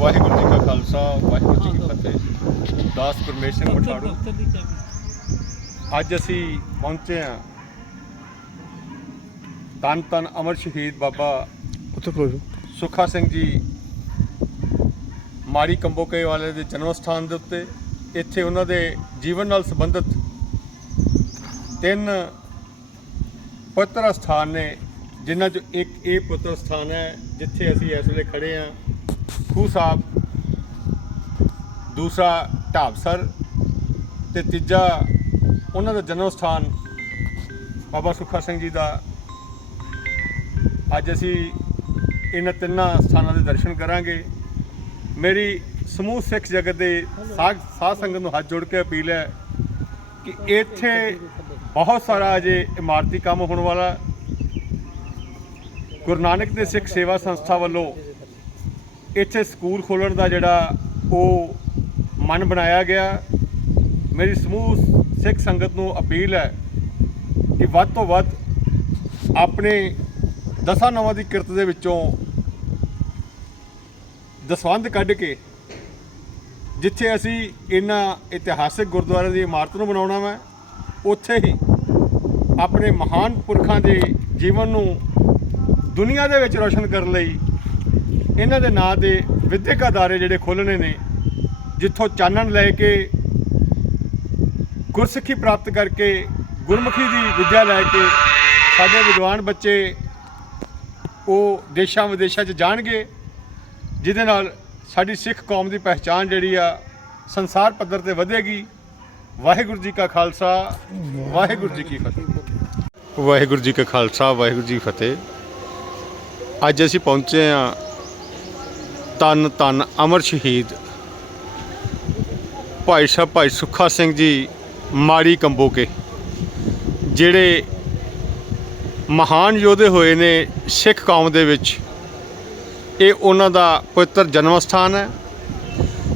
ਵਾਹਿਗੁਰੂ ਜੀ ਕਾ ਖਾਲਸਾ ਵਾਹਿਗੁਰੂ ਜੀ ਕੀ ਫਤਿਹ। ਦਾਸ ਗੁਰਮੇਸ਼ ਸਿੰਘ ਮਠਾੜੂ। ਅੱਜ ਅਸੀਂ ਪਹੁੰਚੇ ਹਾਂ। ਤਨ ਤਨ ਅਮਰ ਸ਼ਹੀਦ ਬਾਬਾ ਉੱਥੇ ਖਲੋ ਜਾਓ ਸੁਖਾ ਸਿੰਘ ਜੀ ਮਾੜੀ ਕੰਬੋਕੇ ਵਾਲੇ ਦੇ ਜਨਮ ਸਥਾਨ ਦੇ ਉੱਤੇ। ਇੱਥੇ ਉਹਨਾਂ ਦੇ ਜੀਵਨ ਨਾਲ ਸੰਬੰਧਿਤ ਤਿੰਨ ਪਵਿੱਤਰ ਸਥਾਨ ਨੇ ਜਿਨ੍ਹਾਂ 'ਚੋਂ ਇੱਕ ਇਹ ਪਵਿੱਤਰ ਸਥਾਨ ਹੈ ਜਿੱਥੇ ਅਸੀਂ ਇਸ ਵੇਲੇ ਖੜੇ ਹਾਂ। ਖੂ ਸਾਹਿਬ ਦੂਸਰਾ ਢਾਬਸਰ ਤੇ ਤੀਜਾ ਉਹਨਾਂ ਦਾ ਜਨਮ ਸਥਾਨ ਬਾਬਾ ਸੁੱਖਾ ਸਿੰਘ ਜੀ ਦਾ। ਅੱਜ ਅਸੀਂ ਇਹਨਾਂ ਤਿੰਨਾਂ ਸਥਾਨਾਂ ਦੇ ਦਰਸ਼ਨ ਕਰਾਂਗੇ। ਮੇਰੀ ਸਮੂਹ ਸਿੱਖ ਜਗਤ ਦੇ ਸਾਧ ਸੰਗਤ ਨੂੰ ਹੱਥ ਜੋੜ ਕੇ ਅਪੀਲ ਹੈ ਕਿ ਇੱਥੇ ਬਹੁਤ ਸਾਰਾ ਅਜੇ ਇਮਾਰਤੀ ਕੰਮ ਹੋਣ ਵਾਲਾ। ਗੁਰੂ ਨਾਨਕ ਦੇ ਸਿੱਖ ਸੇਵਾ ਸੰਸਥਾ ਵੱਲੋਂ ਇੱਥੇ ਸਕੂਲ ਖੋਲਣ ਦਾ ਜਿਹੜਾ ਉਹ ਮਨ ਬਣਾਇਆ ਗਿਆ। ਮੇਰੀ ਸਮੂਹ ਸਿੱਖ ਸੰਗਤ ਨੂੰ ਅਪੀਲ ਹੈ ਕਿ ਵੱਧ ਤੋਂ ਵੱਧ ਆਪਣੇ ਦਸਾਂ ਨਵਾਂ ਦੀ ਕਿਰਤ ਦੇ ਵਿੱਚੋਂ ਦਸਵੰਧ ਕੱਢ ਕੇ ਜਿੱਥੇ ਅਸੀਂ ਇਹਨਾਂ ਇਤਿਹਾਸਿਕ ਗੁਰਦੁਆਰਿਆਂ ਦੀ ਇਮਾਰਤ ਨੂੰ ਬਣਾਉਣਾ ਵਾ, ਉੱਥੇ ਹੀ ਆਪਣੇ ਮਹਾਨ ਪੁਰਖਾਂ ਦੇ ਜੀਵਨ ਨੂੰ ਦੁਨੀਆ ਦੇ ਵਿੱਚ ਰੋਸ਼ਨ ਕਰਨ ਲਈ ਇਹਨਾਂ ਦੇ ਨਾਂ ਦੇ ਵਿਦਿਅਕ ਅਦਾਰੇ ਜਿਹੜੇ ਖੋਲ੍ਹਣੇ ਨੇ, ਜਿੱਥੋਂ ਚਾਨਣ ਲੈ ਕੇ ਗੁਰਸਿੱਖੀ ਪ੍ਰਾਪਤ ਕਰਕੇ ਗੁਰਮੁਖੀ ਦੀ ਵਿਦਿਆ ਲੈ ਕੇ ਸਾਡੇ ਵਿਦਵਾਨ ਬੱਚੇ ਉਹ ਦੇਸ਼ਾਂ ਵਿਦੇਸ਼ਾਂ 'ਚ ਜਾਣਗੇ, ਜਿਹਦੇ ਨਾਲ ਸਾਡੀ ਸਿੱਖ ਕੌਮ ਦੀ ਪਹਿਚਾਣ ਜਿਹੜੀ ਆ ਸੰਸਾਰ ਪੱਧਰ ਤੇ ਵਧੇਗੀ। ਵਾਹਿਗੁਰੂ ਜੀ ਕਾ ਖਾਲਸਾ, ਵਾਹਿਗੁਰੂ ਜੀ ਕੀ ਫਤਿਹ। ਵਾਹਿਗੁਰੂ ਜੀ ਕਾ ਖਾਲਸਾ, ਵਾਹਿਗੁਰੂ ਜੀ ਕੀ ਫਤਿਹ। ਅੱਜ ਅਸੀਂ ਪਹੁੰਚੇ ਆ ਤਨ ਤਨ ਅਮਰ ਸ਼ਹੀਦ। ਭਾਈ ਸਾਹਿਬ ਭਾਈ ਸੁੱਖਾ ਸਿੰਘ ਜੀ ਮਾੜੀ ਕੰਬੋਕੇ ਜਿਹੜੇ ਮਹਾਨ ਯੋਧੇ ਹੋਏ ਨੇ ਸਿੱਖ ਕੌਮ ਦੇ ਵਿੱਚ, ਇਹ ਉਹਨਾਂ ਦਾ ਪਵਿੱਤਰ ਜਨਮ ਸਥਾਨ ਹੈ।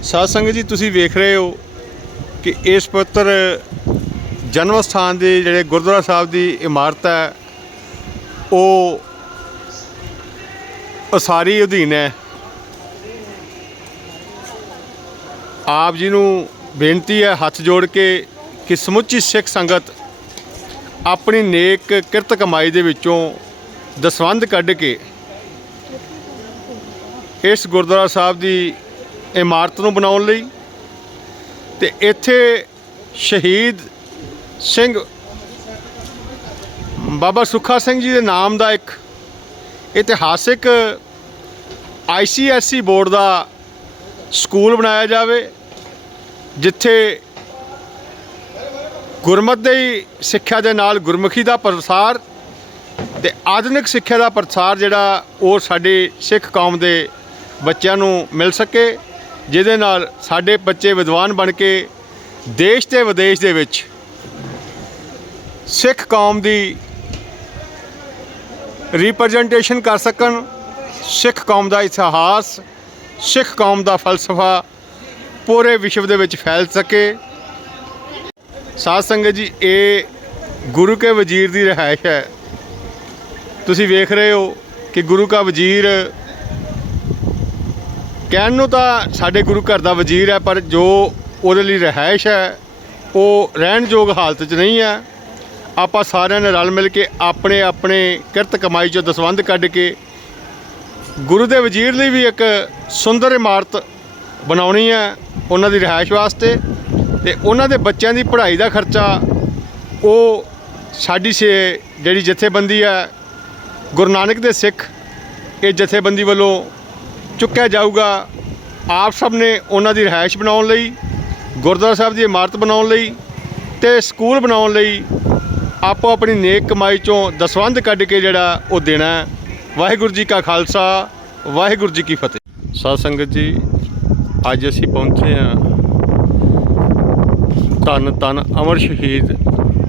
ਸਾਧ ਸੰਗਤ ਜੀ, ਤੁਸੀਂ ਵੇਖ ਰਹੇ ਹੋ ਕਿ ਇਸ ਪਵਿੱਤਰ ਜਨਮ ਸਥਾਨ ਦੇ ਜਿਹੜੇ ਗੁਰਦੁਆਰਾ ਸਾਹਿਬ ਦੀ ਇਮਾਰਤ ਹੈ, ਉਹ ਉਸਾਰੀ ਅਧੀਨ ਹੈ। ਆਪ ਜੀ ਨੂੰ ਬੇਨਤੀ ਹੈ ਹੱਥ ਜੋੜ ਕੇ ਕਿ ਸਮੁੱਚੀ ਸਿੱਖ ਸੰਗਤ ਆਪਣੀ ਨੇਕ ਕਿਰਤ ਕਮਾਈ ਦੇ ਵਿੱਚੋਂ ਦਸਵੰਧ ਕੱਢ ਕੇ ਇਸ ਗੁਰਦੁਆਰਾ ਸਾਹਿਬ ਦੀ ਇਮਾਰਤ ਨੂੰ ਬਣਾਉਣ ਲਈ ਤੇ ਇੱਥੇ ਸ਼ਹੀਦ ਸਿੰਘ ਬਾਬਾ ਸੁੱਖਾ ਸਿੰਘ ਜੀ ਦੇ ਨਾਮ ਦਾ ਇੱਕ ਇਤਿਹਾਸਿਕ ਆਈਸੀਐਸਸੀ ਬੋਰਡ ਦਾ ਸਕੂਲ ਬਣਾਇਆ ਜਾਵੇ, ਜਿੱਥੇ ਗੁਰਮਤ ਦੀ ਸਿੱਖਿਆ ਦੇ ਨਾਲ ਗੁਰਮੁਖੀ ਦਾ ਪ੍ਰਸਾਰ ਤੇ ਆਧੁਨਿਕ ਸਿੱਖਿਆ ਦਾ ਪ੍ਰਸਾਰ ਜਿਹੜਾ ਉਹ ਸਾਡੇ ਸਿੱਖ ਕੌਮ ਦੇ ਬੱਚਿਆਂ ਨੂੰ ਮਿਲ ਸਕੇ, ਜਿਹਦੇ ਨਾਲ ਸਾਡੇ ਬੱਚੇ ਵਿਦਵਾਨ ਬਣ ਕੇ ਦੇਸ਼ ਤੇ ਵਿਦੇਸ਼ ਦੇ ਵਿੱਚ ਸਿੱਖ ਕੌਮ ਦੀ ਰਿਪਰੈਜ਼ੈਂਟੇਸ਼ਨ ਕਰ ਸਕਣ, ਸਿੱਖ ਕੌਮ ਦਾ ਇਤਿਹਾਸ ਸਿੱਖ ਕੌਮ ਦਾ ਫਲਸਫਾ ਪੂਰੇ ਵਿਸ਼ਵ ਦੇ ਵਿੱਚ ਫੈਲ ਸਕੇ। ਸਾਧ ਸੰਗਤ ਜੀ, ਇਹ ਗੁਰੂ ਕੇ ਵਜ਼ੀਰ ਦੀ ਰਿਹਾਇਸ਼ ਹੈ। ਤੁਸੀਂ ਵੇਖ ਰਹੇ ਹੋ ਕਿ ਗੁਰੂ ਕਾ ਵਜ਼ੀਰ ਕਹਿਣ ਨੂੰ ਤਾਂ ਸਾਡੇ ਗੁਰੂ ਘਰ ਦਾ ਵਜ਼ੀਰ ਹੈ, ਪਰ ਜੋ ਉਹਦੇ ਲਈ ਰਿਹਾਇਸ਼ ਹੈ, ਉਹ ਰਹਿਣਯੋਗ ਹਾਲਤ 'ਚ ਨਹੀਂ ਹੈ। ਆਪਾਂ ਸਾਰਿਆਂ ਨੇ ਰਲ ਮਿਲ ਕੇ ਆਪਣੇ ਆਪਣੇ ਕਿਰਤ ਕਮਾਈ 'ਚੋਂ ਦਸਵੰਧ ਕੱਢ ਕੇ ਗੁਰੂ ਦੇ ਵਜ਼ੀਰ ਲਈ ਵੀ ਇੱਕ ਸੁੰਦਰ ਇਮਾਰਤ ਬਣਾਉਣੀ ਹੈ ਉਹਨਾਂ ਦੀ ਰਿਹਾਇਸ਼ ਵਾਸਤੇ ਤੇ ਉਹਨਾਂ ਦੇ ਬੱਚਿਆਂ ਦੀ ਪੜ੍ਹਾਈ ਦਾ ਖਰਚਾ ਉਹ ਸਾਡੀ ਸੇ ਜਿਹੜੀ ਜਥੇਬੰਦੀ ਹੈ, ਗੁਰੂ ਨਾਨਕ ਦੇ ਸਿੱਖ, ਇਹ ਜਥੇਬੰਦੀ ਵੱਲੋਂ ਚੁੱਕਿਆ ਜਾਊਗਾ। ਆਪ ਸਭ ਨੇ ਉਹਨਾਂ ਦੀ ਰਿਹਾਇਸ਼ ਬਣਾਉਣ ਲਈ, ਗੁਰਦੁਆਰਾ ਸਾਹਿਬ ਦੀ ਇਮਾਰਤ ਬਣਾਉਣ ਲਈ ਤੇ ਸਕੂਲ ਬਣਾਉਣ ਲਈ ਆਪੋ ਆਪਣੀ ਨੇਕ ਕਮਾਈ ਚੋਂ ਦਸਵੰਧ ਕੱਢ ਕੇ ਜਿਹੜਾ ਉਹ ਦੇਣਾ ਵਾਹਿਗੁਰੂ ਜੀ ਕਾ ਖਾਲਸਾ, ਵਾਹਿਗੁਰੂ ਜੀ ਕੀ ਫਤਿਹ। ਸਾਧ ਸੰਗਤ ਜੀ, ਅੱਜ ਅਸੀਂ ਪਹੁੰਚੇ ਹਾਂ ਧੰਨ ਧੰਨ ਅਮਰ ਸ਼ਹੀਦ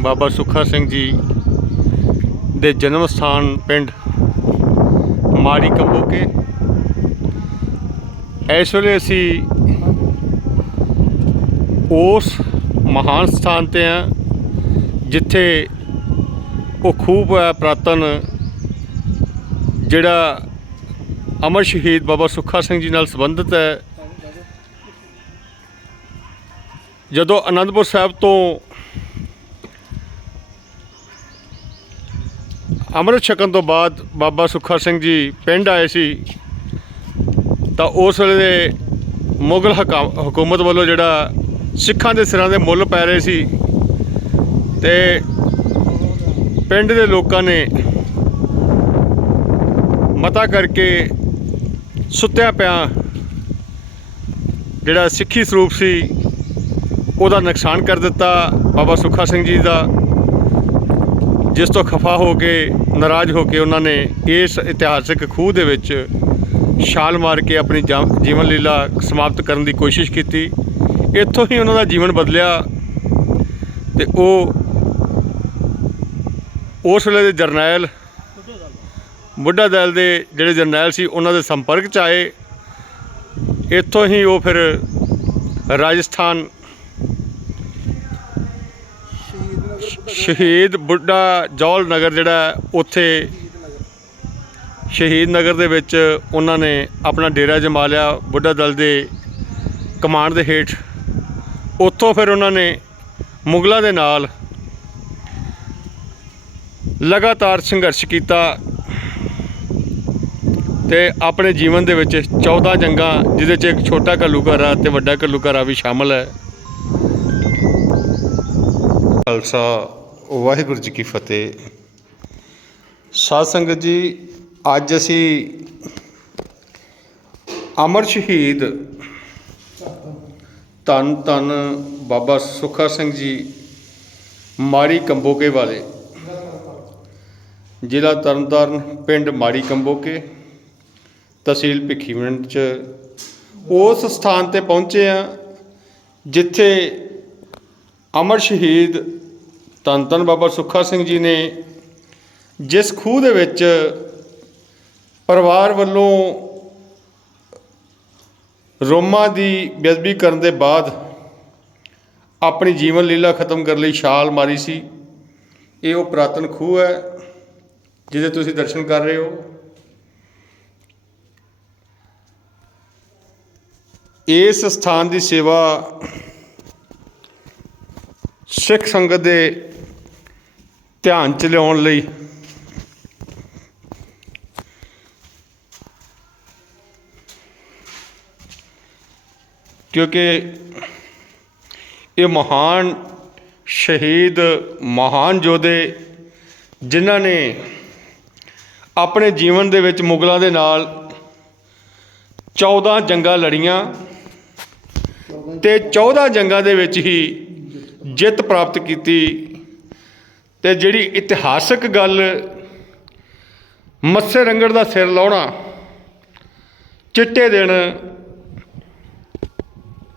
ਬਾਬਾ ਸੁੱਖਾ ਸਿੰਘ ਜੀ ਦੇ ਜਨਮ ਸਥਾਨ ਪਿੰਡ ਮਾੜੀ ਕੰਬੋਕੇ। ਇਸ ਵੇਲੇ ਅਸੀਂ ਉਸ ਮਹਾਨ ਸਥਾਨ ਤੇ ਆ ਜਿੱਥੇ ਉਹ ਖੂਬ ਹੈ, ਪ੍ਰਾਤਨ ਜਿਹੜਾ ਅਮਰ ਸ਼ਹੀਦ ਬਾਬਾ ਸੁੱਖਾ ਸਿੰਘ ਜੀ ਨਾਲ ਸੰਬੰਧਿਤ ਹੈ, ਜਦੋਂ ਅਨੰਦਪੁਰ ਸਾਹਿਬ ਤੋਂ ਅੰਮ੍ਰਿਤ ਛਕਣ ਤੋਂ ਬਾਅਦ ਬਾਬਾ ਸੁੱਖਾ ਸਿੰਘ ਜੀ ਪਿੰਡ ਆਏ ਸੀ, ਤਾਂ ਉਸ ਵੇਲੇ ਮੁਗਲ ਹਕਾ- ਹਕੂਮਤ ਵੱਲੋਂ ਜਿਹੜਾ ਸਿੱਖਾਂ ਦੇ ਸਿਰਾਂ ਦੇ ਮੁੱਲ ਪੈ ਰਹੇ ਸੀ ਤੇ ਪਿੰਡ ਦੇ ਲੋਕਾਂ ਨੇ ਮਤਾ ਕਰਕੇ ਸੁੱਤਿਆ ਪਿਆ ਜਿਹੜਾ ਸਿੱਖੀ ਸਰੂਪ ਸੀ, ਉਹਦਾ ਨੁਕਸਾਨ ਕਰ ਦਿੱਤਾ ਬਾਬਾ ਸੁੱਖਾ ਸਿੰਘ ਜੀ ਦਾ। ਜਿਸ ਤੋਂ ਖਫਾ ਹੋ ਕੇ, ਨਾਰਾਜ਼ ਹੋ ਕੇ ਉਹਨਾਂ ਨੇ ਇਸ ਇਤਿਹਾਸਿਕ ਖੂਹ ਦੇ ਵਿੱਚ ਛਾਲ ਮਾਰ ਕੇ ਆਪਣੀ ਜੀਵਨ ਲੀਲਾ ਸਮਾਪਤ ਕਰਨ ਦੀ ਕੋਸ਼ਿਸ਼ ਕੀਤੀ। ਇੱਥੋਂ ਹੀ ਉਹਨਾਂ ਦਾ ਜੀਵਨ ਬਦਲਿਆ ਤੇ ਉਹ ਉਸ ਵੇਲੇ ਦੇ ਜਰਨੈਲ ਬੁੱਢਾ ਦਲ ਦੇ ਜਿਹੜੇ ਜਰਨੈਲ ਸੀ, ਉਹਨਾਂ ਦੇ ਸੰਪਰਕ ਚ ਆਏ। ਇੱਥੋਂ ਹੀ ਉਹ ਫਿਰ ਰਾਜਸਥਾਨ ਸ਼ਹੀਦ ਬੁੱਢਾ ਜੌਲ ਨਗਰ ਜਿਹੜਾ ਉੱਥੇ ਸ਼ਹੀਦ ਨਗਰ ਦੇ ਵਿੱਚ ਉਹਨਾਂ ਨੇ ਆਪਣਾ ਡੇਰਾ ਜਮਾ ਲਿਆ ਬੁੱਢਾ ਦਲ ਦੇ ਕਮਾਂਡ ਦੇ ਹੇਠ। ਉੱਥੋਂ ਫਿਰ ਉਹਨਾਂ ਨੇ ਮੁਗਲਾਂ ਦੇ ਨਾਲ ਲਗਾਤਾਰ ਸੰਘਰਸ਼ ਕੀਤਾ। ਤੇ ਆਪਣੇ ਜੀਵਨ ਦੇ ਵਿੱਚ 14 ਜੰਗਾਂ, ਜਿਹਦੇ 'ਚ ਇੱਕ ਛੋਟਾ ਘੱਲੂਘਾਰਾ ਤੇ ਵੱਡਾ ਘੱਲੂਘਾਰਾ ਵੀ ਸ਼ਾਮਲ ਹੈ। ਖਾਲਸਾ, ਵਾਹਿਗੁਰੂ ਜੀ ਕੀ ਫਤਿਹ। ਸਾਧ ਸੰਗਤ ਜੀ, ਅੱਜ ਅਸੀਂ ਅਮਰ ਸ਼ਹੀਦ ਧੰਨ ਧੰਨ ਬਾਬਾ ਸੁੱਖਾ ਸਿੰਘ ਜੀ, ਮਾੜੀ ਕੰਬੋਕੇ ਵਾਲੇ। ਜ਼ਿਲ੍ਹਾ ਤਰਨਤਾਰਨ, ਪਿੰਡ ਮਾੜੀ ਕੰਬੋਕੇ। ਤਹਿਸੀਲ ਭਿੱਖੀਵਿੰਡ ਚ ਉਸ ਸਥਾਨ ਤੇ ਪਹੁੰਚੇ ਆ ਜਿੱਥੇ ਅਮਰ ਸ਼ਹੀਦ ਧੰਨ ਧੰਨ ਬਾਬਾ ਸੁੱਖਾ ਸਿੰਘ ਜੀ ਨੇ ਜਿਸ ਖੂਹ ਦੇ ਵਿੱਚ ਪਰਿਵਾਰ ਵੱਲੋਂ ਰੋਮਾਂ ਦੀ ਬੇਅਦਬੀ ਕਰਨ ਦੇ ਬਾਅਦ ਆਪਣੀ ਜੀਵਨ ਲੀਲਾ ਖਤਮ ਕਰਨ ਲਈ ਛਾਲ ਮਾਰੀ ਸੀ। ਇਹ ਉਹ ਪ੍ਰਾਤਨ ਖੂਹ ਹੈ, ਜਿਹਦੇ ਤੁਸੀਂ ਦਰਸ਼ਨ ਕਰ ਰਹੇ ਹੋ। ਇਸ ਸਥਾਨ ਦੀ ਸੇਵਾ ਸਿੱਖ ਸੰਗਤ ਦੇ ਧਿਆਨ ਚ ਲਿਆਉਣ ਲਈ ਕਿਉਂਕਿ ਇਹ ਮਹਾਨ ਸ਼ਹੀਦ, ਮਹਾਨ ਯੋਧੇ ਜਿਨ੍ਹਾਂ ਨੇ ਆਪਣੇ ਜੀਵਨ ਦੇ ਵਿੱਚ ਮੁਗਲਾਂ ਦੇ ਨਾਲ 14 ਜੰਗਾਂ ਲੜੀਆਂ। ਤੇ 14 ਜੰਗਾਂ ਦੇ ਵਿੱਚ ਹੀ ਜਿੱਤ ਪ੍ਰਾਪਤ ਕੀਤੀ। ਤੇ ਜਿਹੜੀ ਇਤਿਹਾਸਕ ਗੱਲ ਮੱਸੇ ਰੰਗੜ ਦਾ ਸਿਰ ਲਾਉਣਾ, ਚਿੱਟੇ ਦਿਨ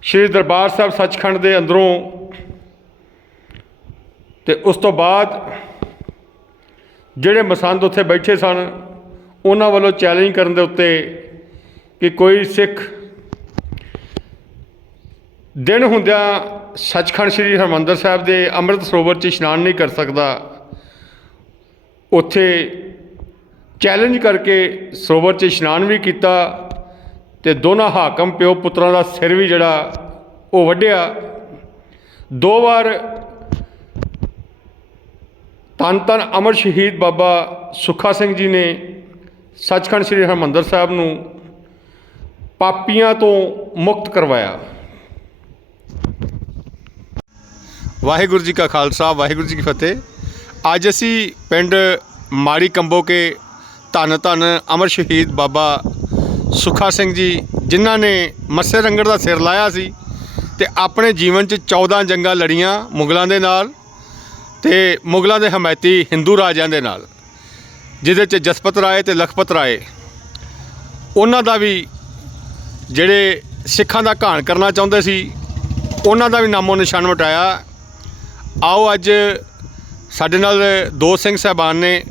ਸ਼੍ਰੀ ਦਰਬਾਰ ਸਾਹਿਬ ਸੱਚਖੰਡ ਦੇ ਅੰਦਰੋਂ ਤੇ ਉਸ ਤੋਂ ਬਾਅਦ ਜਿਹੜੇ ਮਸੰਦ ਉੱਥੇ ਬੈਠੇ ਸਨ, ਉਹਨਾਂ ਵੱਲੋਂ ਚੈਲੰਜ ਕਰਨ ਦੇ ਉੱਤੇ ਕਿ ਕੋਈ ਸਿੱਖ ਦਿਨ ਹੁੰਦਿਆਂ ਸੱਚਖੰਡ ਸ੍ਰੀ ਹਰਮੰਦਰ ਸਾਹਿਬ ਦੇ ਅੰਮ੍ਰਿਤ ਸਰੋਵਰ 'ਚ ਇਸ਼ਨਾਨ ਨਹੀਂ ਕਰ ਸਕਦਾ। ਉੱਥੇ ਚੈਲੰਜ ਕਰਕੇ ਸਰੋਵਰ 'ਚ ਇਸ਼ਨਾਨ ਵੀ ਕੀਤਾ ਤੇ ਦੋਨਾਂ ਹਾਕਮ ਪਿਓ ਪੁੱਤਰਾਂ ਦਾ ਸਿਰ ਵੀ ਜਿਹੜਾ ਉਹ ਵੱਢਿਆ। ਦੋ ਵਾਰ ਧੰਨ ਧੰਨ ਅਮਰ ਸ਼ਹੀਦ ਬਾਬਾ ਸੁੱਖਾ ਸਿੰਘ ਜੀ ਨੇ ਸੱਚਖੰਡ ਸ੍ਰੀ ਹਰਮੰਦਰ ਸਾਹਿਬ ਨੂੰ ਪਾਪੀਆਂ ਤੋਂ ਮੁਕਤ ਕਰਵਾਇਆ। ਵਾਹਿਗੁਰੂ ਜੀ ਕਾ ਖਾਲਸਾ, ਵਾਹਿਗੁਰੂ ਜੀ ਕੀ ਫਤਿਹ। ਅੱਜ ਅਸੀਂ ਪਿੰਡ ਮਾੜੀ ਕੰਬੋ ਕੇ ਧੰਨ ਧੰਨ ਅਮਰ ਸ਼ਹੀਦ ਬਾਬਾ ਸੁੱਖਾ ਸਿੰਘ ਜੀ, ਜਿਨ੍ਹਾਂ ਨੇ ਮੱਸੇ ਰੰਗੜ ਦਾ ਸਿਰ ਲਾਇਆ ਸੀ ਤੇ ਆਪਣੇ ਜੀਵਨ 'ਚ 14 ਜੰਗਾਂ ਲੜੀਆਂ ਮੁਗਲਾਂ ਦੇ ਨਾਲ ਤੇ ਮੁਗਲਾਂ ਦੇ ਹਮਾਇਤੀ ਹਿੰਦੂ ਰਾਜਿਆਂ ਦੇ ਨਾਲ, ਜਿਹਦੇ 'ਚ ਜਸਪਤ ਰਾਏ ਤੇ ਲਖਪਤ ਰਾਏ। ਉਹਨਾਂ ਦਾ ਵੀ ਜਿਹੜੇ ਸਿੱਖਾਂ ਦਾ ਘਾਣ ਕਰਨਾ ਚਾਹੁੰਦੇ ਸੀ ਉਹਨਾਂ ਦਾ ਵੀ ਨਾਮੋ ਨਿਸ਼ਾਨ ਮਿਟਾਇਆ ਆਓ ਅੱਜ ਸਾਡੇ ਨਾਲ ਦੋ ਸਿੰਘ ਸਾਹਿਬਾਨ ਨੇ,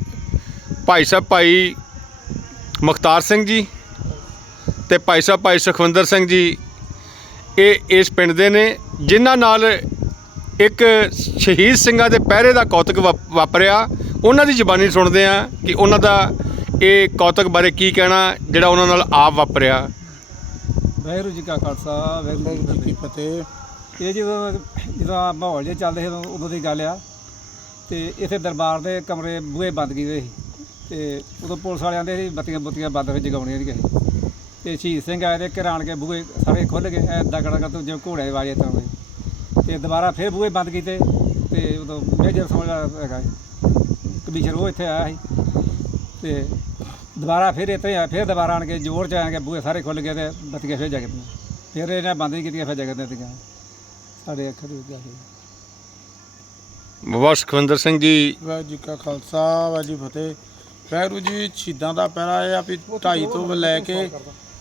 ਭਾਈ ਸਾਹਿਬ ਭਾਈ ਮੁਖਤਾਰ ਸਿੰਘ ਜੀ ਤੇ ਭਾਈ ਸਾਹਿਬ ਭਾਈ ਸੁਖਵਿੰਦਰ ਸਿੰਘ ਜੀ, ਇਹ ਇਸ ਪਿੰਡ ਦੇ ਨੇ, ਜਿਨ੍ਹਾਂ ਨਾਲ ਇੱਕ ਸ਼ਹੀਦ ਸਿੰਘਾਂ ਦੇ ਪਹਿਰੇ ਦਾ ਕੌਤਕ ਵਾ- ਵਾਪਰਿਆ। ਉਹਨਾਂ ਦੀ ਜ਼ੁਬਾਨੀ ਸੁਣਦੇ ਆ ਕਿ ਉਹਨਾਂ ਦਾ ਇਹ ਕੌਤਕ ਬਾਰੇ ਕੀ ਕਹਿਣਾ, ਜਿਹੜਾ ਉਹਨਾਂ ਨਾਲ ਆਪ ਵਾਪਰਿਆ। ਵਾਹਿਗੁਰੂ ਜੀ ਕਾ ਖਾਲਸਾ, ਵਾਹਿਗੁਰੂ ਜੀ ਕੀ ਫਤਿਹ। ਇਹ ਜਦੋਂ ਜਦੋਂ ਆਹ ਮਾਹੌਲ ਜਿਹਾ ਚੱਲਦੇ ਸੀ, ਉਦੋਂ- ਉਦੋਂ ਦੀ ਗੱਲ ਆ। ਤੇ ਇੱਥੇ ਦਰਬਾਰ ਦੇ ਕਮਰੇ ਬੂਹੇ ਬੰਦ ਕੀਤੇ ਸੀ। ਤੇ ਉਦੋਂ ਪੁਲਿਸ ਵਾਲਿਆਂ ਦੇ ਸੀ, ਬੱਤੀਆਂ ਬੁੱਤੀਆਂ ਬੰਦ ਵਿੱਚ ਜਗਾਉਣੀਆਂ ਸੀ ਤੇ ਸ਼ਹੀਦ ਸਿੰਘ ਆਏ ਤੇ ਆਣ ਕੇ ਬੂਹੇ ਸਾਰੇ ਖੁੱਲ ਗਏ ਐਦਾਂ ਕੜਾ ਕਰ ਜਿਵੇਂ ਘੋੜੇ ਦੀ ਆਵਾਜ਼ ਤਾਂ ਹੋਈ ਤੇ ਦੁਬਾਰਾ ਫਿਰ ਬੂਹੇ ਬੰਦ ਕੀਤੇ, ਤੇ ਉਦੋਂ ਮੇਜਰ ਸਮਝ ਹੈਗਾ ਸੀ। ਕਮਿਸ਼ਨਰ ਉਹ ਇੱਥੇ ਆਇਆ ਸੀ। ਤੇ ਦੁਬਾਰਾ ਫਿਰ ਇੱਥੇ ਆਇਆ, ਫਿਰ ਦੁਬਾਰਾ ਆਣ ਕੇ ਜ਼ੋਰ ਚ ਆਇਆ ਕਿ ਬੂਹੇ ਸਾਰੇ ਖੁੱਲ ਗਏ ਤੇ ਬੱਤੀਆਂ ਫਿਰ ਜਗਦੀਆਂ। ਫਿਰ ਇਹਨਾਂ ਬੰਦ ਨਹੀਂ ਕੀਤੀਆਂ, ਫਿਰ ਜਗਦੀਆਂ ਤੀਆਂ। ਸਾਡੇ ਅੱਖਰ ਦੀ ਗੱਲ ਹੈ ਬਾਬਾ ਸੁਖਵਿੰਦਰ ਸਿੰਘ ਜੀ। ਵਾਹਿਗੁਰੂ ਜੀ ਕਾ ਖਾਲਸਾ ਵਾਹਿਗੁਰੂ ਜੀ ਫਤਿਹ। ਵਾਹਿਗੁਰੂ ਜੀ ਸ਼ਹੀਦਾਂ ਦਾ ਪਹਿਰਾ ਇਹ ਆ ਵੀ 2:30 ਤੋਂ ਲੈ ਕੇ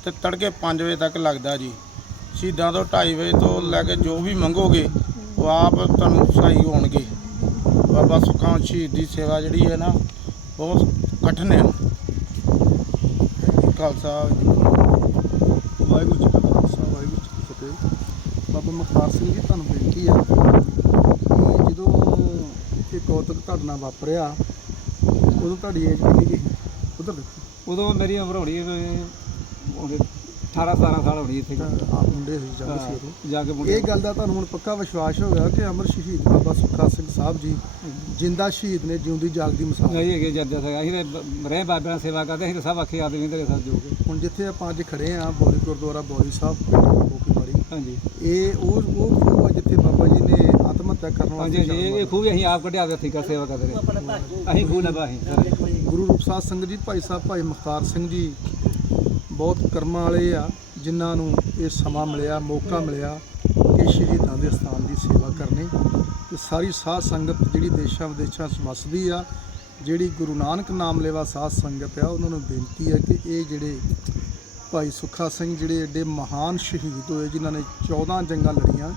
ਤੇ ਤੜਕੇ 5 ਵਜੇ ਤੱਕ ਲੱਗਦਾ ਜੀ। ਸ਼ਹੀਦਾਂ ਤੋਂ 2:30 ਵਜੇ ਤੋਂ ਲੈ ਕੇ ਜੋ ਵੀ ਮੰਗੋਗੇ ਉਹ ਆਪ ਤੁਹਾਨੂੰ ਸਹੀ ਹੋਣਗੇ। ਬਾਬਾ ਸੁਖਾਂ ਸ਼ਹੀਦ ਦੀ ਸੇਵਾ ਜਿਹੜੀ ਹੈ ਨਾ ਬਹੁਤ ਕਠਿਨ ਹੈ। ਖਾਲਸਾ ਵਾਹਿਗੁਰੂ ਜੀ ਕਾ ਖਾਲਸਾ ਵਾਹਿਗੁਰੂ ਜੀ ਕੀ ਫਤਿਹ। ਬਾਬਾ ਮੁਖਤਾਰ ਸਿੰਘ ਜੀ ਤੁਹਾਨੂੰ ਬੇਨਤੀ ਆ ਕਿ ਜਦੋਂ ਇਹ ਕੌਤਕ ਨਾਲ ਵਾਪਰਿਆ ਉਦੋਂ ਤੁਹਾਡੀ ਏਜ ਕਿੰਨੀ ਕੀ ਉਧਰ ਦੇਖੋ। ਉਦੋਂ ਮੇਰੀ ਉਮਰ ਹੋਣੀ ਉਹਦੇ 18 17 ਸਾਲ ਹੋਣੀ ਇੱਥੇ। ਆਪ ਮੁੰਡੇ ਸੀ ਜਾਂਦੇ ਸੀ ਉਦੋਂ। ਜਾ ਕੇ ਮੁੰਡੇ। ਇਹ ਗੱਲ ਦਾ ਤੁਹਾਨੂੰ ਹੁਣ ਪੱਕਾ ਵਿਸ਼ਵਾਸ ਹੋ ਗਿਆ ਕਿ ਅਮਰ ਸ਼ਹੀਦ ਬਾਬਾ ਸੁੱਖਾ ਸਿੰਘ ਸਾਹਿਬ ਜੀ ਜਿੰਦਾ ਸ਼ਹੀਦ ਨੇ ਜਿਉਂਦੀ ਜਾਗਦੀ ਮਿਸਾਲ। ਨਹੀਂ ਹੈਗੇ ਜੱਜ ਸੀਗਾ ਅਸੀਂ ਰਹਿ ਬਾਬਿਆਂ ਨਾਲ ਸੇਵਾ ਕਰਦੇ ਅਸੀਂ ਤਾਂ ਸਭ ਆਖੇ ਆਦਮੀ ਤੇਰੇ ਸਾਥ ਜੋ ਕੇ ਹੁਣ ਜਿੱਥੇ ਆਪਾਂ ਅੱਜ ਖੜੇ ਆ ਬੋਲੀ ਗੁਰਦੁਆਰਾ ਬੋਲੀ ਸਾਹਿਬ ਹਾਂਜੀ। ਇਹ ਉਹ ਉਹ ਖੂਹ ਆ ਜਿੱਥੇ ਬਾਬਾ ਜੀ ਨੇ ਆਤਮ ਹੱਤਿਆ ਕਰਨ ਹਾਂਜੀ ਵਾਸਤੇ ਹਾਂਜੀ ਇਹ ਇਹ ਖੂਬ ਹੀ ਅਸੀਂ ਆਪ ਕੱਢਿਆ ਕੇ ਠੀਕ ਸੇਵਾ ਕਰਦੇ ਰਹੇ। ਅਸੀਂ ਖੂਬ ਨਭਾ ਅਸੀਂ। ਗੁਰੂ ਰੂਪ ਸਾਧ ਸੰਗਤ ਜੀ ਭਾਈ ਸਾਹਿਬ ਭਾਈ ਮੁਖਤਾਰ ਸਿੰਘ ਜੀ ਬਹੁਤ ਕਰਮਾਂ ਵਾਲੇ ਆ ਜਿਨ੍ਹਾਂ ਨੂੰ ਇਹ ਸਮਾਂ ਮਿਲਿਆ ਮੌਕਾ ਮਿਲਿਆ ਕਿ ਸ਼ਹੀਦਾਂ ਦੇ ਸਥਾਨ ਦੀ ਸੇਵਾ ਕਰਨੀ। ਤੇ ਸਾਰੀ ਸਾਧ ਸੰਗਤ ਜਿਹੜੀ ਦੇਸ਼ਾਂ ਵਿਦੇਸ਼ਾਂ 'ਚ ਵਸਦੀ ਆ ਜਿਹੜੀ ਗੁਰੂ ਨਾਨਕ ਨਾਮ ਲੈਵਾ ਸਾਧ ਸੰਗਤ ਆ ਉਹਨਾਂ ਨੂੰ ਬੇਨਤੀ ਹੈ ਕਿ ਇਹ ਜਿਹੜੇ ਭਾਈ ਸੁੱਖਾ ਸਿੰਘ ਜਿਹੜੇ ਏਡੇ ਮਹਾਨ ਸ਼ਹੀਦ ਹੋਏ, ਜਿਨ੍ਹਾਂ ਨੇ 14 ਜੰਗਾਂ ਲੜੀਆਂ।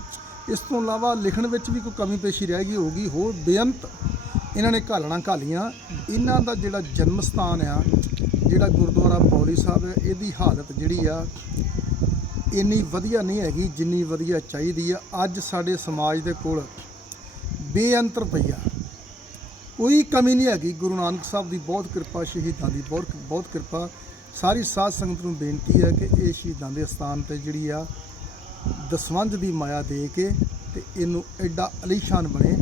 ਇਸ ਤੋਂ ਇਲਾਵਾ ਲਿਖਣ ਵਿੱਚ ਵੀ ਕੋਈ ਕਮੀ ਪੇਸ਼ੀ ਰਹਿ ਗਈ ਹੋਊਗੀ, ਹੋਰ ਬੇਅੰਤ ਇਹਨਾਂ ਨੇ ਘਾਲਣਾ ਘਾਲੀਆਂ। ਇਹਨਾਂ ਦਾ ਜਿਹੜਾ ਜਨਮ ਸਥਾਨ ਆ, ਜਿਹੜਾ ਗੁਰਦੁਆਰਾ ਬੌਲੀ ਸਾਹਿਬ ਹੈ, ਇਹਦੀ ਹਾਲਤ ਜਿਹੜੀ ਆ, ਇੰਨੀ ਵਧੀਆ ਨਹੀਂ ਹੈਗੀ, ਜਿੰਨੀ ਵਧੀਆ ਚਾਹੀਦੀ ਆ। ਅੱਜ ਸਾਡੇ ਸਮਾਜ ਦੇ ਕੋਲ ਬੇਅੰਤ ਰੁਪਈਆ। ਕੋਈ ਕਮੀ ਨਹੀਂ ਹੈਗੀ। ਗੁਰੂ ਨਾਨਕ ਸਾਹਿਬ ਦੀ ਬਹੁਤ ਕਿਰਪਾ, ਸ਼ਹੀਦਾਂ ਦੀ ਬਹੁਤ ਬਹੁਤ ਕਿਰਪਾ। ਸਾਰੀ ਸਾਧ ਸੰਗਤ ਨੂੰ ਬੇਨਤੀ ਹੈ ਕਿ ਇਹ ਸ਼ਹੀਦਾਂ ਦੇ ਸਥਾਨ ਤੇ ਜਿਹੜੀ ਆ ਦਸਵੰਧ ਦੀ ਮਾਇਆ ਦੇ ਕੇ ਤੇ ਇਹਨੂੰ ਐਡਾ ਅਲੀਸ਼ਾਨ ਬਣੇ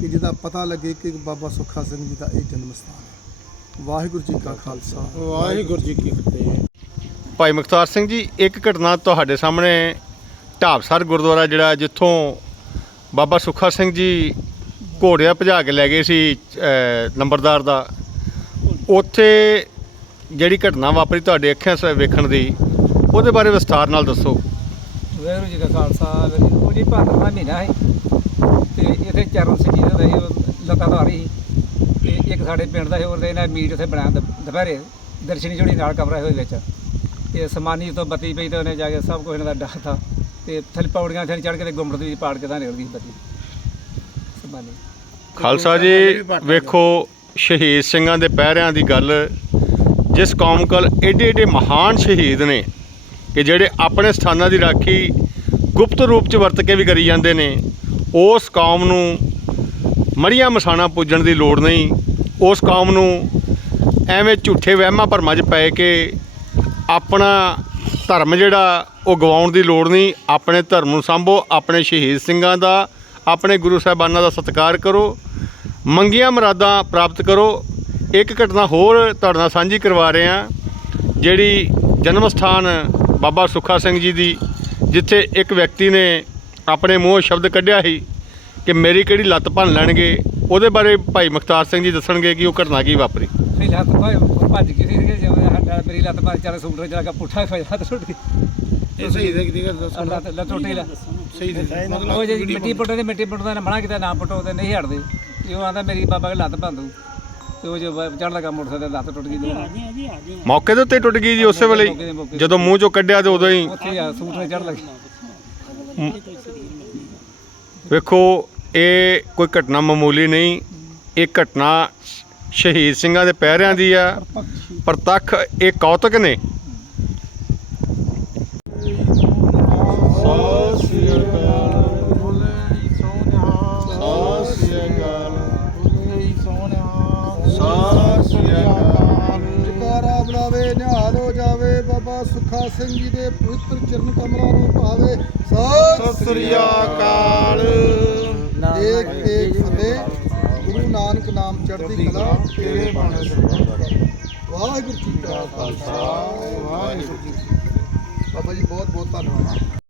ਕਿ ਜਿਹਦਾ ਪਤਾ ਲੱਗੇ ਕਿ ਬਾਬਾ ਸੁੱਖਾ ਸਿੰਘ ਜੀ ਦਾ ਇਹ ਜਨਮ ਸਥਾਨ ਹੈ। ਵਾਹਿਗੁਰੂ ਜੀ ਕਾ ਖਾਲਸਾ। ਵਾਹਿਗੁਰੂ ਜੀ ਕੀ ਫਤਿਹ। ਭਾਈ ਮੁਖਤਾਰ ਸਿੰਘ ਜੀ ਇੱਕ ਘਟਨਾ ਤੁਹਾਡੇ ਸਾਹਮਣੇ ਢਾਬਸਰ ਗੁਰਦੁਆਰਾ ਜਿਹੜਾ ਜਿੱਥੋਂ ਬਾਬਾ ਸੁੱਖਾ ਸਿੰਘ ਜੀ ਘੋੜਿਆ ਭਜਾ ਕੇ ਲੈ ਗਏ ਸੀ ਨੰਬਰਦਾਰ ਦਾ। ਉੱਥੇ ਜਿਹੜੀ ਘਟਨਾ ਵਾਪਰੀ ਤੁਹਾਡੇ ਅੱਖਾਂ ਸ ਵੇਖਣ ਦੀ ਉਹਦੇ ਬਾਰੇ ਵਿਸਥਾਰ ਨਾਲ ਦੱਸੋ। ਵਾਹਿਗੁਰੂ ਜੀ ਕਾ ਖਾਲਸਾ ਵਾਹਿਗੁਰੂ ਜੀ- ਉਹ ਜੀ ਭਾਦਰ ਦਾ ਮਹੀਨਾ ਹੈ। ਤੇ ਇੱਥੇ ਚਰਨ ਸਿੰਘ ਜੀ ਦਾ ਸੀ ਉਹ ਲੱਤਾਂ ਧਾਰੀ ਸੀ। ਤੇ ਇੱਕ ਸਾਡੇ ਪਿੰਡ ਦਾ ਸੀ ਉਹਦੇ ਨਾਲ ਮੀਟ ਉੱਥੇ ਬਣਾਇਆ ਦੁਪ- ਦੁਪਹਿਰੇ ਦਰਸ਼ਨੀ ਜੋੜੀ ਨਾਲ ਕਮਰਾ ਹੋਏ ਵਿੱਚ। ਤੇ ਸਮਾਨੀ ਤੋਂ ਬੱਤੀ ਪਈ ਤੇ ਉਹਨੇ ਜਾ ਕੇ ਸਭ ਕੁਝ ਇਹਨਾਂ ਦਾ ਡਾਹਤਾ ਤੇ ਥੱਲੇ ਪੌੜੀਆਂ ਥੱਲੇ ਚੜ੍ਹ ਕੇ ਤੇ ਗੁੰਮਟ ਦੀ ਪਾੜ ਕੇ ਤਾਂ ਨਿਕਲਦੀ ਬੱਤੀ। ਸਮਾਨੀ। ਖਾਲਸਾ ਜੀ ਵੇਖੋ ਸ਼ਹੀਦ ਸਿੰਘਾਂ ਦੇ ਪਹਿਰਿਆਂ ਦੀ ਗੱਲ ਜਿਸ ਕੌਮ ਕੋਲ ਏਡੇ ਏਡੇ ਮਹਾਨ ਸ਼ਹੀਦ ਨੇ ਕਿ ਜਿਹੜੇ ਆਪਣੇ ਸਥਾਨਾਂ ਦੀ ਰਾਖੀ ਗੁਪਤ ਰੂਪ ਚ ਵਰਤ ਕੇ ਵੀ ਕਰੀ ਜਾਂਦੇ ਨੇ, ਉਸ ਕੌਮ ਨੂੰ ਮੜੀਆਂ ਮਸਾਣਾ ਪੂਜਣ ਦੀ ਲੋੜ ਨਹੀਂ, ਉਸ ਕੌਮ ਨੂੰ ਐਵੇਂ ਝੂਠੇ ਵਹਿਮਾਂ ਭਰਮਾਂ 'ਚ ਪੈ ਕੇ ਆਪਣਾ ਧਰਮ ਜਿਹੜਾ ਉਹ ਗਵਾਉਣ ਦੀ ਲੋੜ ਨਹੀਂ, ਆਪਣੇ ਧਰਮ ਨੂੰ ਸੰਭੋ, ਆਪਣੇ ਸ਼ਹੀਦ ਸਿੰਘਾਂ ਦਾ, ਆਪਣੇ ਗੁਰੂ ਸਾਹਿਬਾਨਾਂ ਦਾ ਸਤਿਕਾਰ ਕਰੋ, ਮੰਗੀਆਂ ਮੁਰਾਦਾਂ ਪ੍ਰਾਪਤ ਕਰੋ ਇੱਕ ਘਟਨਾ ਹੋਰ ਤੁਹਾਡੇ ਨਾਲ ਸਾਂਝੀ ਕਰਵਾ ਰਹੇ ਹਾਂ ਜਿਹੜੀ ਜਨਮ ਸਥਾਨ ਬਾਬਾ ਸੁੱਖਾ ਸਿੰਘ ਜੀ ਦੀ ਜਿੱਥੇ ਇੱਕ ਵਿਅਕਤੀ ਨੇ ਆਪਣੇ ਮੂੰਹੋਂ ਸ਼ਬਦ ਕੱਢਿਆ ਸੀ ਕਿ ਮੇਰੀ ਕਿਹੜੀ ਲੱਤ ਭੰਨ ਲੈਣਗੇ ਉਹਦੇ ਬਾਰੇ ਭਾਈ ਮੁਖਤਾਰ ਸਿੰਘ ਜੀ ਦੱਸਣਗੇ ਕਿ ਉਹ ਘਟਨਾ ਕੀ ਵਾਪਰੀ। ਮੇਰੀ ਲੱਤ ਭਾਈ ਭੱਜ ਗਈ ਸੀ ਜਿਵੇਂ ਸਾਡਾ ਮੇਰੀ ਲੱਤ ਭੱਜ ਚੱਲ ਸੂਟਰ ਜਿਹੜਾ ਕਿ ਪੁੱਠਾ ਹੋਇਆ ਹੱਥ ਟੁੱਟ ਗਈ। ਇਹ ਸਹੀ ਦੇ ਕਿਤੇ ਦੱਸੋ? ਲੱਤ ਲੱਤ ਟੁੱਟ ਗਈ ਲੱਤ। ਸਹੀ ਦੇ ਉਹ ਜੇ ਮਿੱਟੀ ਮਿੱਟੀ ਪੁੱਟਦਾ ਨੇ ਮਨਾ ਕੀਤਾ ਨਾ ਪੁੱਟੋ ਤੇ ਨਹੀਂ ਹਟਦੇ। ਤੇ ਉਹ ਆਂਦਾ ਮੇਰੀ ਬਾਬਾ ਕੇ ਲੱਤ ਭੰਦੂ ਤੇ ਉਹ ਜੋ ਚੜ੍ਹਦਾ ਕੰਮ ਮੋਟਰਸਾਈਕਲ ਤੇ ਲੱਤ ਟੁੱਟ ਗਈ ਦੋਵਾਂ ਮੌਕੇ ਦੇ ਉੱਤੇ ਟੁੱਟ ਗਈ ਜੀ ਉਸੇ ਵੇਲੇ ਹੀ? ਜਦੋਂ ਮੂੰਹ ਚੋਂ ਕੱਢਿਆ ਤੇ ਉਦੋਂ ਹੀ। ਉੱਥੇ ਆ ਸੂਟ ਨੇ ਚੜ੍ਹ ਲੱਗੀ। ਵੇਖੋ ਇਹ ਕੋਈ ਘਟਨਾ ਮਾਮੂਲੀ ਨਹੀਂ। ਇਹ ਘਟਨਾ ਸ਼ਹੀਦ ਸਿੰਘਾਂ ਦੇ ਪਹਿਰਿਆਂ ਦੀ ਆ। ਪ੍ਰਤੱਖ ਇਹ ਕੌਤਕ ਨੇ। ਪ੍ਰਕਾਸ਼ ਸਿੰਘ ਜੀ ਦੇ ਪਵਿੱਤਰ ਚਰਨ ਕਮਲਾਂ ਨੂੰ ਭਾਵੇ। ਸਤਿ ਸ੍ਰੀ ਅਕਾਲ। ਏਕ ਏਕ ਫਤਿਹ। ਗੁਰੂ ਨਾਨਕ ਨਾਮ ਚੜ੍ਹਦੀ ਕਲਾ ਤੇਰੇ ਬਾਣੇ ਵਾਹਿਗੁਰੂ ਜੀ ਕਾ ਖਾਲਸਾ। ਵਾਹਿਗੁਰੂ ਜੀ। ਬਾਬਾ ਜੀ ਬਹੁਤ ਬਹੁਤ ਧੰਨਵਾਦ।